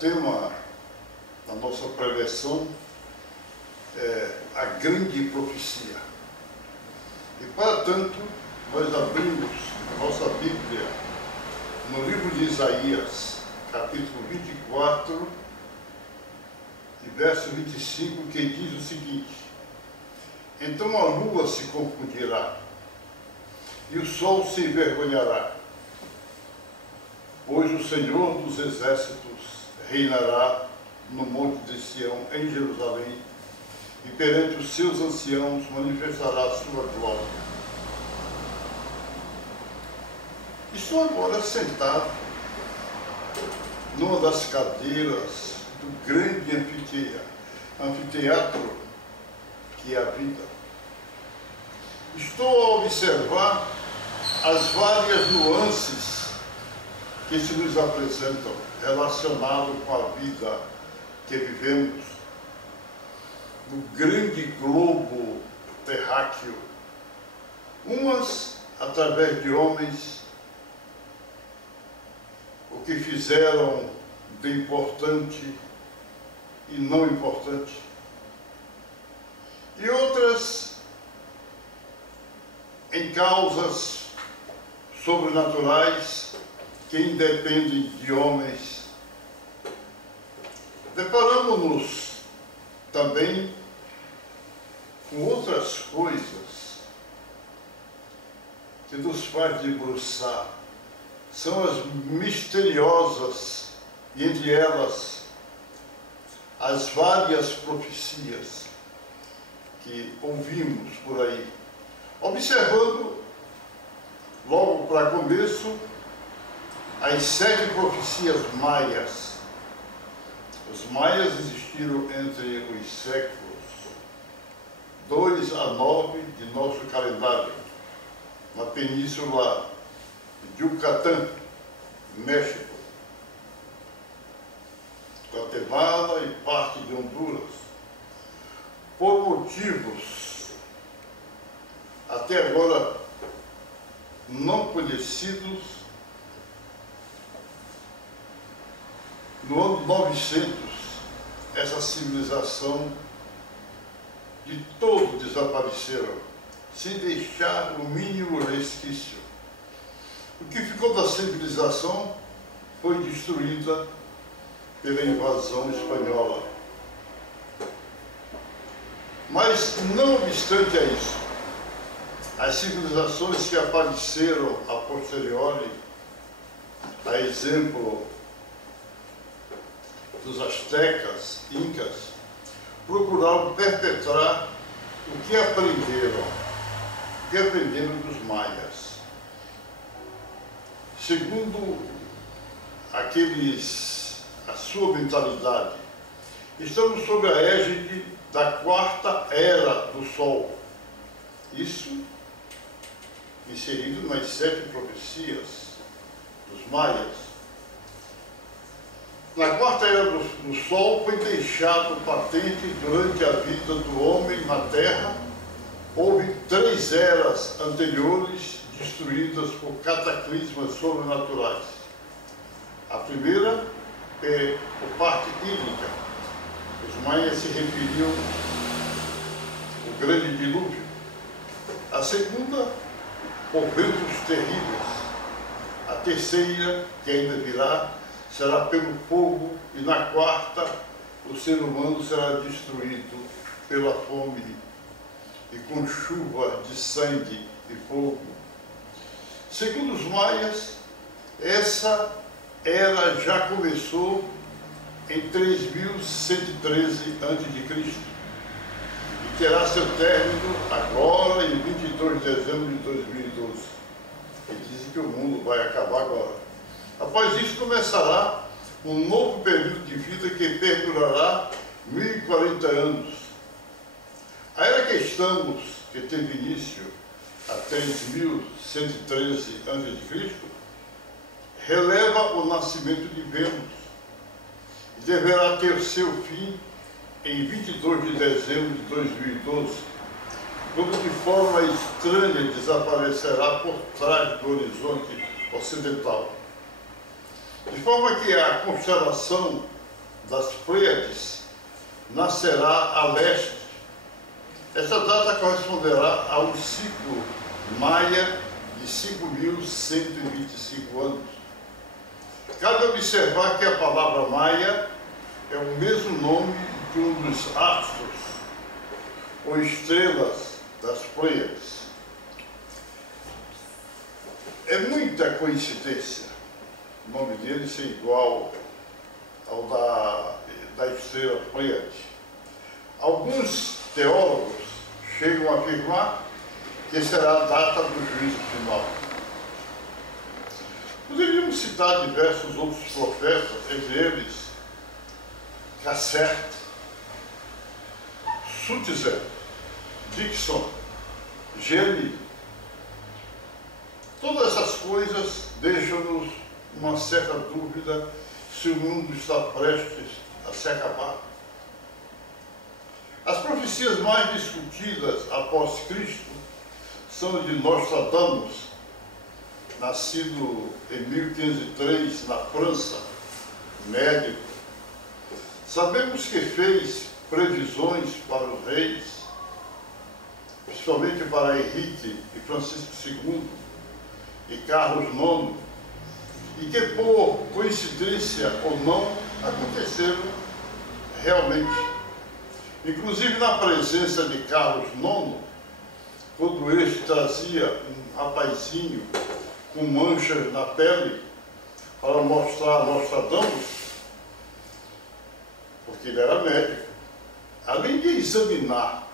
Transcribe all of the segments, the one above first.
tema da nossa preleção é a grande profecia. E, para tanto, nós abrimos a nossa Bíblia no livro de Isaías, capítulo 24, e verso 25, que diz o seguinte: então a lua se confundirá, e o sol se envergonhará, pois o Senhor dos Exércitos reinará no monte de Sião, em Jerusalém, e perante os seus anciãos manifestará a sua glória. Estou agora sentado numa das cadeiras do grande anfiteatro que é a vida. Estou a observar as várias nuances que se nos apresentam relacionado com a vida que vivemos no grande globo terráqueo, umas através de homens, o que fizeram de importante e não importante, e outras em causas sobrenaturais que independem de homens. Deparamos-nos também com outras coisas que nos faz debruçar. São as misteriosas, e entre elas as várias profecias que ouvimos por aí. Observando, logo para começo, as 7 profecias maias. Os maias existiram entre os séculos 2 a 9 de nosso calendário, na península de Yucatán, México, Guatemala e parte de Honduras. Por motivos até agora não conhecidos, no ano 900, essa civilização de todo desapareceram, sem deixar o mínimo resquício. O que ficou da civilização foi destruída pela invasão espanhola. Mas, não obstante a isso, as civilizações que apareceram a posteriori, a exemplo dos astecas, incas, procuraram perpetrar o que aprenderam dos maias. Segundo a sua mentalidade, estamos sob a égide da 4ª era do Sol. Isso inserido nas 7 profecias dos maias. Na 4ª era do Sol foi deixado patente durante a vida do homem na Terra. Houve 3 eras anteriores destruídas por cataclismas sobrenaturais. A primeira é por parte hídrica. Os maias se referiam ao grande dilúvio. A segunda, por ventos terríveis. A terceira, que ainda virá, será pelo fogo, e na 4ª o ser humano será destruído pela fome e com chuva de sangue e fogo. Segundo os maias, essa era já começou em 3113 a.C. e terá seu término agora em 22 de dezembro de 2012. E dizem que o mundo vai acabar agora. Após isso começará um novo período de vida que perdurará 1040 anos. A era que estamos, que teve início a 3113 a.C., releva o nascimento de Vênus e deverá ter seu fim em 22 de dezembro de 2012, quando de forma estranha desaparecerá por trás do horizonte ocidental. De forma que a constelação das Pleiades nascerá a leste. Essa data corresponderá a um ciclo maia de 5.125 anos. Cabe observar que a palavra maia é o mesmo nome de um dos astros ou estrelas das Pleiades. É muita coincidência o nome dele ser igual ao da estrela Pleiade. Alguns teólogos chegam a afirmar que será a data do juízo final. Poderíamos citar diversos outros profetas, entre eles Cassert, Sutzer, Dixon, Gene. Todas essas coisas deixam-nos uma certa dúvida se o mundo está prestes a se acabar. As profecias mais discutidas após Cristo são de Nostradamus, nascido em 1503 na França, médico. Sabemos que fez previsões para os reis, principalmente para Henrique e Francisco II e Carlos IX, e que por coincidência ou não aconteceram realmente. Inclusive na presença de Carlos IX, quando este trazia um rapazinho com manchas na pele para mostrar a Nostradamus, porque ele era médico, além de examinar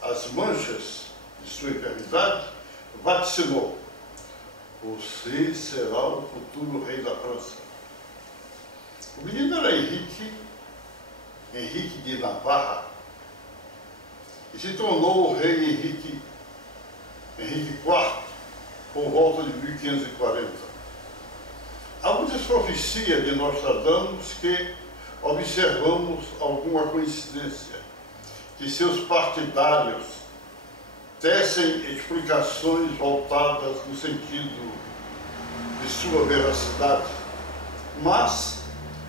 as manchas de sua enfermidade, vaticinou: você será o futuro rei da França. O menino era Henrique de Navarra, e se tornou o rei Henrique IV, por volta de 1540. Há muitas profecias de Nostradamus que observamos alguma coincidência, que seus partidários tecem explicações voltadas no sentido de sua veracidade, mas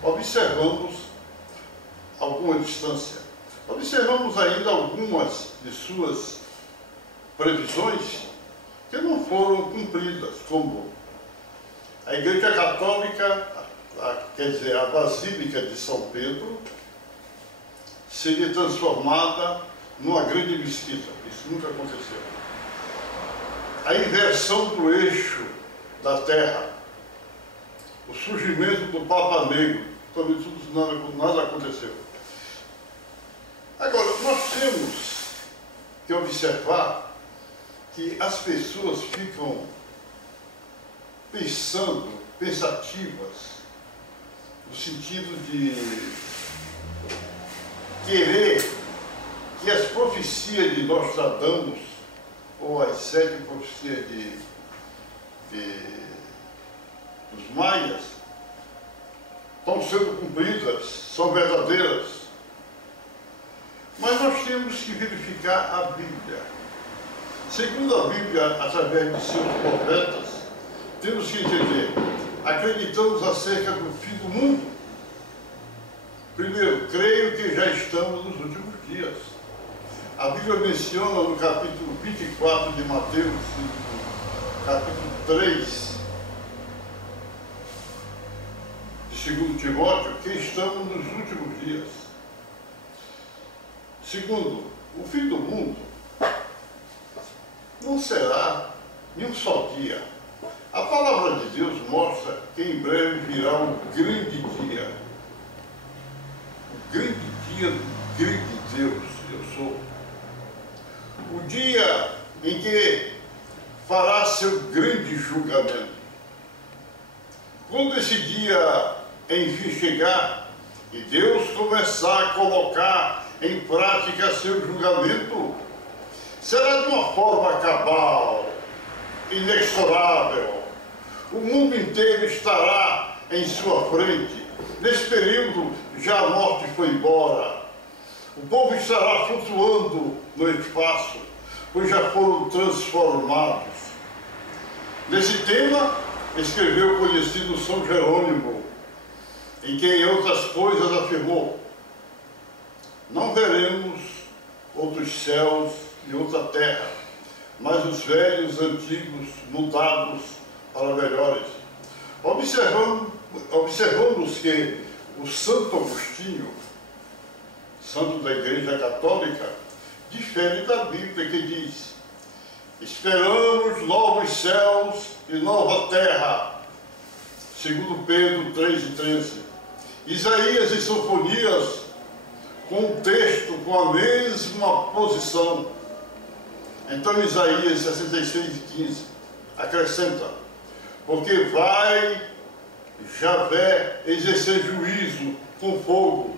observamos alguma distância. Observamos ainda algumas de suas previsões que não foram cumpridas, como a Igreja Católica, quer dizer, a Basílica de São Pedro, seria transformada numa grande mesquita. Isso nunca aconteceu. A inversão do eixo da Terra, o surgimento do Papa Negro, também tudo nada aconteceu. Agora, nós temos que observar que as pessoas ficam pensativas, no sentido de querer que as profecias de Nostradamus, ou as 7 profecias dos maias, estão sendo cumpridas, são verdadeiras. Mas nós temos que verificar a Bíblia. Segundo a Bíblia, através de seus profetas, temos que entender: acreditamos acerca do fim do mundo. Primeiro, creio que já estamos nos últimos dias. A Bíblia menciona no capítulo 24 de Mateus, capítulo 3 de 2 Timóteo, que estamos nos últimos dias. Segundo, o fim do mundo não será em um só dia. A palavra de Deus mostra que em breve virá um grande dia. O grande dia do grande Deus, eu sou. O dia em que fará seu grande julgamento. Quando esse dia enfim chegar e Deus começar a colocar em prática seu julgamento, será de uma forma cabal, inexorável. O mundo inteiro estará em sua frente. Nesse período, já a morte foi embora. O povo estará flutuando no espaço, pois já foram transformados. Nesse tema, escreveu o conhecido São Jerônimo, em que, em outras coisas afirmou: não veremos outros céus e outra terra, mas os velhos antigos mudados para melhores. Observamos que o Santo Agostinho, santo da Igreja Católica, difere da Bíblia, que diz: esperamos novos céus e nova terra, segundo Pedro 3,13. Isaías e Sofonias, com o texto com a mesma posição. Então Isaías 66,15 acrescenta: porque vai Javé exercer juízo com fogo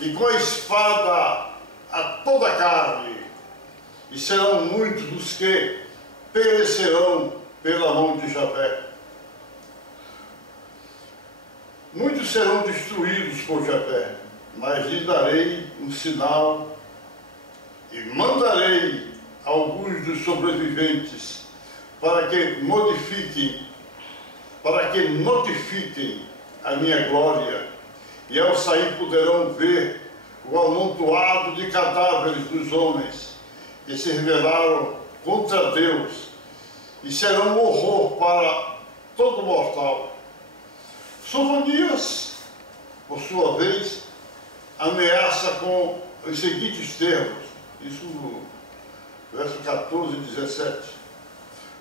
e com a espada a toda a carne, e serão muitos os que perecerão pela mão de Javé. Muitos serão destruídos por Javé, mas lhe darei um sinal e mandarei alguns dos sobreviventes para que notifiquem a minha glória, e ao sair poderão ver o amontoado de cadáveres dos homens que se rebelaram contra Deus, e serão um horror para todo mortal. Sofonias, por sua vez, ameaça com os seguintes termos, isso no verso 14 e 17.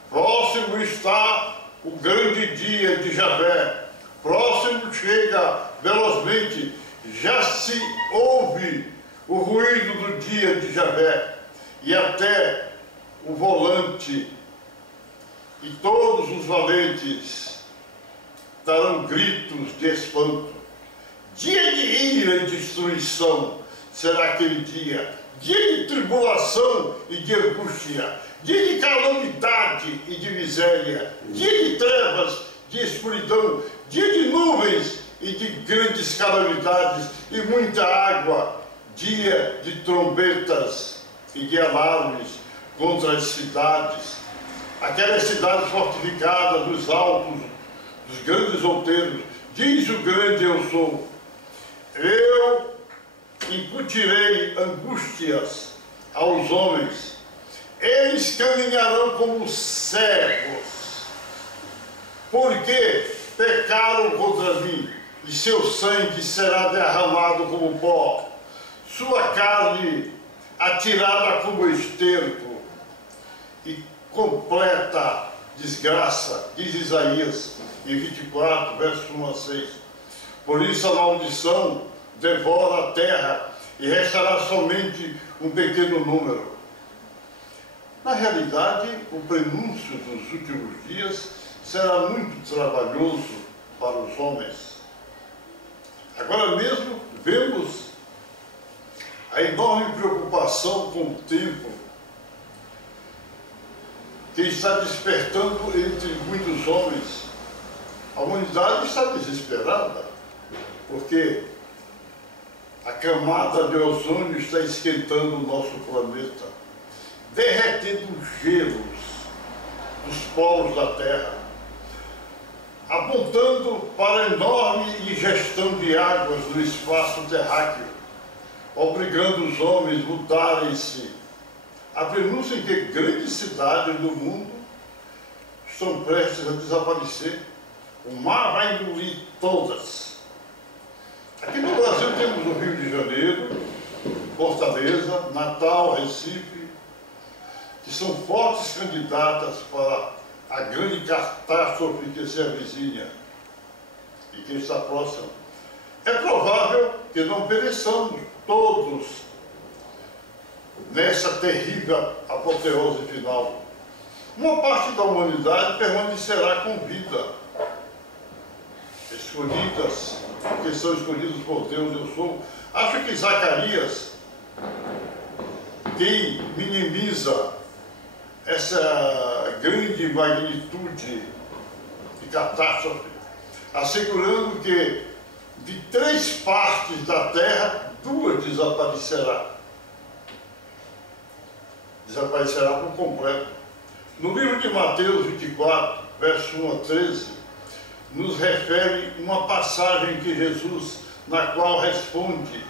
Próximo está o grande dia de Javé, próximo chega velozmente, já se ouve o ruído do dia de Javé, e até o volante, e todos os valentes darão gritos de espanto. Dia de ira e destruição será aquele dia, dia de tribulação e de angústia, dia de calamidade e de miséria, dia de trevas, de escuridão, dia de nuvens e de grandes calamidades e muita água, dia de trombetas e de alarmes contra as cidades, aquelas cidades fortificadas dos altos, dos grandes outeiros. Diz o grande eu sou: eu incutirei angústias aos homens, eles caminharão como cegos, porque pecaram contra mim, e seu sangue será derramado como pó, sua carne atirada como esterco, e completa desgraça, diz Isaías em 24, versos 1 a 6. Por isso a maldição devora a terra e restará somente um pequeno número. Na realidade, o prenúncio dos últimos dias será muito trabalhoso para os homens. Agora mesmo vemos a enorme preocupação com o tempo que está despertando entre muitos homens. A humanidade está desesperada, porque a camada de ozônio está esquentando o nosso planeta, derretendo os gelos dos polos da Terra, apontando para a enorme ingestão de águas no espaço terráqueo, obrigando os homens a mudarem-se. A prenúncia em que grandes cidades do mundo estão prestes a desaparecer. O mar vai engolir todas. Aqui no Brasil temos o Rio de Janeiro, Fortaleza, Natal, Recife, que são fortes candidatas para a grande catástrofe que se avizinha e que está próxima. É provável que não pereçamos todos nessa terrível apoteose final. Uma parte da humanidade permanecerá com vida, escolhidas, que são escolhidos por Deus. Eu sou. Acho que Zacarias, quem minimiza essa grande magnitude de catástrofe, assegurando que de 3 partes da terra, 2 desaparecerá por completo. No livro de Mateus 24, verso 1 a 13, nos refere uma passagem que Jesus na qual responde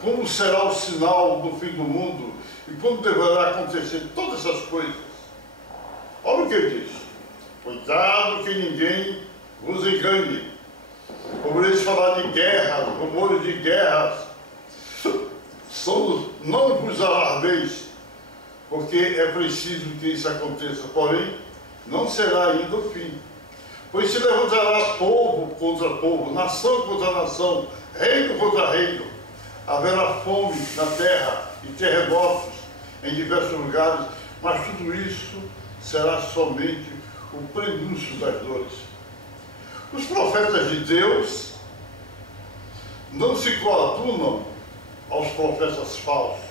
como será o sinal do fim do mundo e quando deverá acontecer todas essas coisas. Olha o que ele diz: cuidado que ninguém vos engane. Ouvireis falar de guerras, rumores de guerras. Não vos alardeis, porque é preciso que isso aconteça, porém não será ainda o fim. Pois se levantará povo contra povo, nação contra nação, reino contra reino. Haverá fome na terra e terremotos em diversos lugares, mas tudo isso será somente o prenúncio das dores. Os profetas de Deus não se coadunam aos profetas falsos,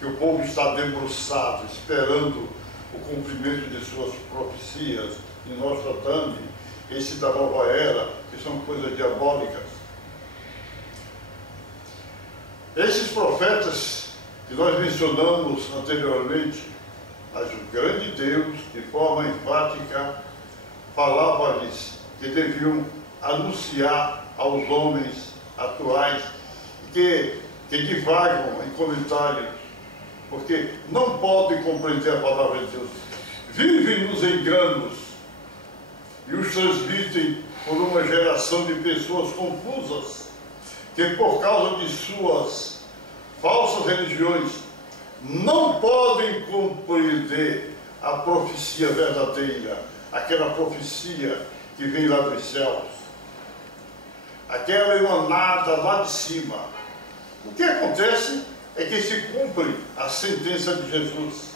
que o povo está debruçado, esperando o cumprimento de suas profecias, e nós tratamos esse da nova era, que são coisas diabólicas. Esses profetas que nós mencionamos anteriormente, mas o grande Deus, de forma enfática, falava-lhes que deviam anunciar aos homens atuais que divagam em comentários, porque não podem compreender a palavra de Deus. Vivem nos enganos e os transmitem por uma geração de pessoas confusas, que por causa de suas falsas religiões não podem compreender a profecia verdadeira, aquela profecia que vem lá dos céus, aquela emanada lá de cima. O que acontece é que se cumpre a sentença de Jesus.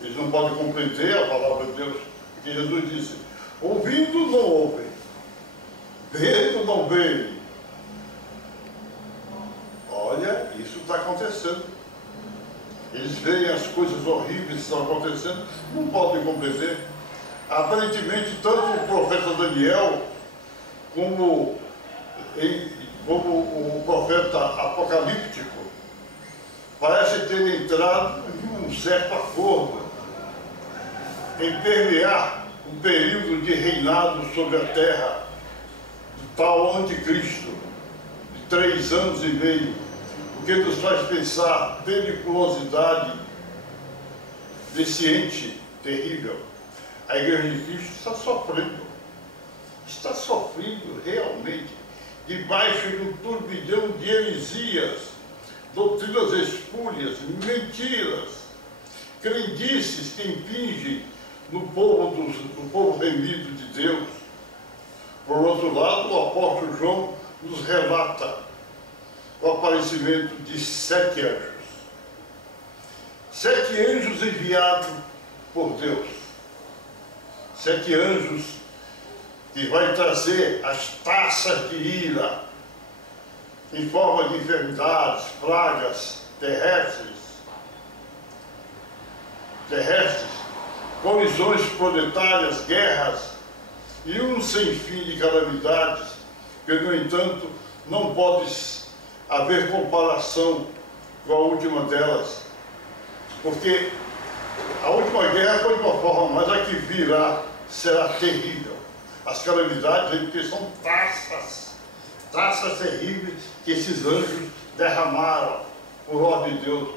Eles não podem compreender a palavra de Deus, porque Jesus disse: ouvindo não ouvem, vendo não veem. Olha, isso está acontecendo. Eles veem as coisas horríveis que estão acontecendo, não podem compreender. Aparentemente, tanto o profeta Daniel como o profeta apocalíptico parece ter entrado em um certo acordo em permear um período de reinado sobre a terra do tal anticristo de 3 anos e meio, o que nos faz pensar periculosidade desse ente terrível. A Igreja de Cristo está sofrendo realmente debaixo de um turbilhão de heresias, doutrinas espúrias, mentiras, crendices que impingem no povo remido de Deus. Por outro lado, o apóstolo João nos relata o aparecimento de 7 anjos. 7 anjos enviados por Deus. 7 anjos que vai trazer as taças de ira em forma de enfermidades, pragas terrestres, colisões planetárias, guerras e um sem fim de calamidades, que, no entanto, não pode haver comparação com a última delas, porque a última guerra foi de uma forma, mas a que virá será terrível. As calamidades, porque são taças terríveis que esses anjos derramaram por ordem de Deus,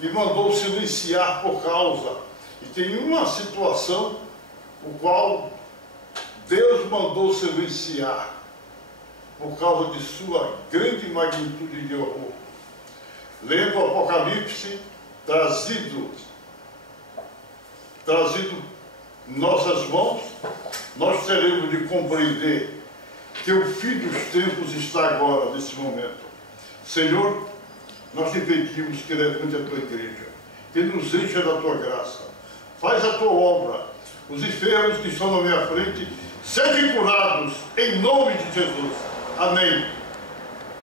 e mandou silenciar por causa. E tem uma situação o qual Deus mandou silenciar por causa de sua grande magnitude de horror. Lendo o Apocalipse, trazido em nossas mãos, nós teremos de compreender que o fim dos tempos está agora, nesse momento. Senhor, nós te pedimos que levante a tua igreja, que nos encha da tua graça, faz a tua obra. Os enfermos que estão na minha frente sejam curados, em nome de Jesus. Amém.